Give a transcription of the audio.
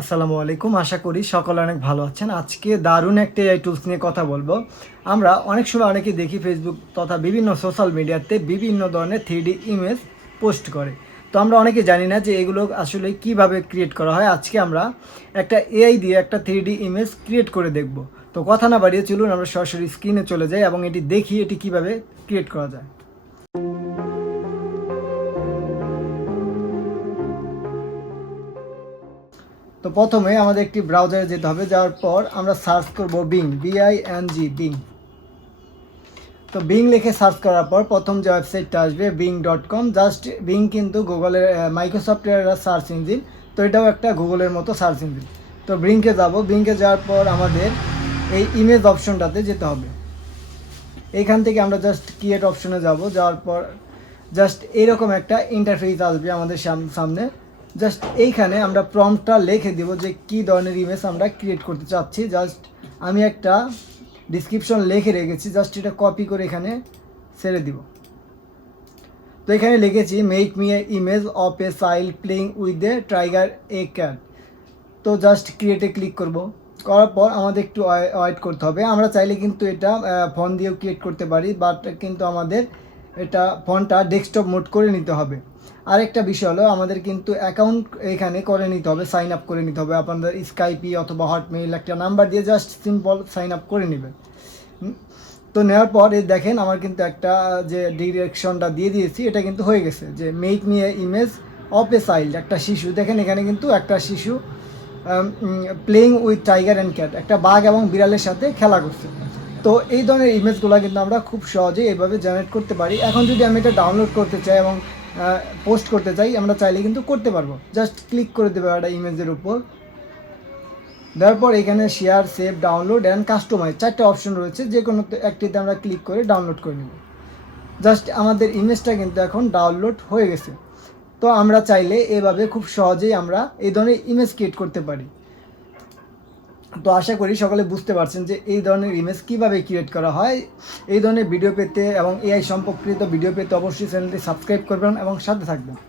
আসসালামু আলাইকুম। আশা করি সকলে অনেক ভালো আছেন। আজকে দারুণ একটা এআই টুলস নিয়ে কথা বলবো। আমরা অনেক সময় অনেকেই দেখি ফেসবুক তথা বিভিন্ন সোশ্যাল মিডিয়াতে বিভিন্ন ধরনের 3D ইমেজ পোস্ট করে। তো আমরা অনেকে জানি না যে এগুলো আসলে কিভাবে ক্রিয়েট করা হয়। আজকে আমরা একটা এআই দিয়ে একটা 3D ইমেজ ক্রিয়েট করে দেখব। তো কথা না বাড়িয়ে চলুন আমরা সরাসরি স্ক্রিনে চলে যাই এবং এটি দেখি এটি কিভাবে ক্রিয়েট করা যায়। তো প্রথমে আমাদের একটি ব্রাউজারে যেতে হবে। যাওয়ার পর আমরা সার্চ করব বিং। তো বিং লিখে সার্চ করার পর প্রথম যে ওয়েবসাইটটা আসবে bing.com। জাস্ট বিং কিন্তু গুগলের মাইক্রোসফটের সার্চ ইঞ্জিন। তো এটাও একটা গুগলের মতো সার্চ ইঞ্জিন। তো বিংকে যাব। বিংকে যাওয়ার পর আমাদের এই ইমেজ অপশনটাতে যেতে হবে। এইখান থেকে আমরা জাস্ট ক্রিয়েট অপশনে যাব। যাওয়ার পর জাস্ট এইরকম একটা ইন্টারফেস আসবে আমাদের সামনে। জাস্ট এইখানে আমরা প্রম্পটটা লিখে দেব যে কী ধরনের ইমেজ আমরা ক্রিয়েট করতে চাচ্ছি। জাস্ট আমি একটা ডিসক্রিপশন লিখে রেখেছি, জাস্ট এটা কপি করে এখানে ছেড়ে দিব। তো এখানে লিখেছি make me a image of a child playing with a tiger A cat. তো জাস্ট ক্রিয়েটে ক্লিক করব। করার পর আমাদের একটু ওয়েট করতে হবে। আমরা চাইলে কিন্তু এটা ফোন দিয়েও ক্রিয়েট করতে পারি, বাট কিন্তু আমাদের এটা ফোনটা ডেস্কটপ মোড করে নিতে হবে। আরেকটা বিষয় হলো আমাদের কিন্তু অ্যাকাউন্ট এখানে করে নিতে হবে, সাইন আপ করে নিতে হবে। আপনাদের স্কাইপি অথবা হটমেইল একটা নাম্বার দিয়ে জাস্ট সিম্পল সাইন আপ করে নেবেন। তো নেওয়ার পর এই দেখেন আমার কিন্তু একটা যে ডিরেকশনটা দিয়ে দিয়েছি এটা কিন্তু হয়ে গেছে, যে make me a image of a child, একটা শিশু। দেখেন এখানে কিন্তু একটা শিশু playing with tiger and cat, একটা বাঘ এবং বিড়ালের সাথে খেলা করছে। তো এই ধরনের ইমেজগুলো কিন্তু আমরা খুব সহজেই এইভাবে জেনারেট করতে পারি। এখন যদি আমি এটা ডাউনলোড করতে চাই এবং পোস্ট করতে চাই, আমরা চাইলে কিন্তু করতে পারবো। জাস্ট ক্লিক করে দেবো একটা ইমেজের উপর। দেওয়ার পর এখানে share, save, download and customise 4টে অপশন রয়েছে, যে কোনো একটিতে আমরা ক্লিক করে ডাউনলোড করে নেব। জাস্ট আমাদের ইমেজটা কিন্তু এখন ডাউনলোড হয়ে গেছে। তো আমরা চাইলে এভাবে খুব সহজেই আমরা এই ধরনের ইমেজ ক্রিয়েট করতে পারি। তো আশা করি সকলে বুঝতে পারছেন যে এই ধরনের ইমেজ কীভাবে ক্রিয়েট করা হয়। এই ধরনের ভিডিও পেতে এবং এআই সম্পর্কিত ভিডিও পেতে অবশ্যই চ্যানেলটি সাবস্ক্রাইব করবেন এবং সাথে থাকবেন।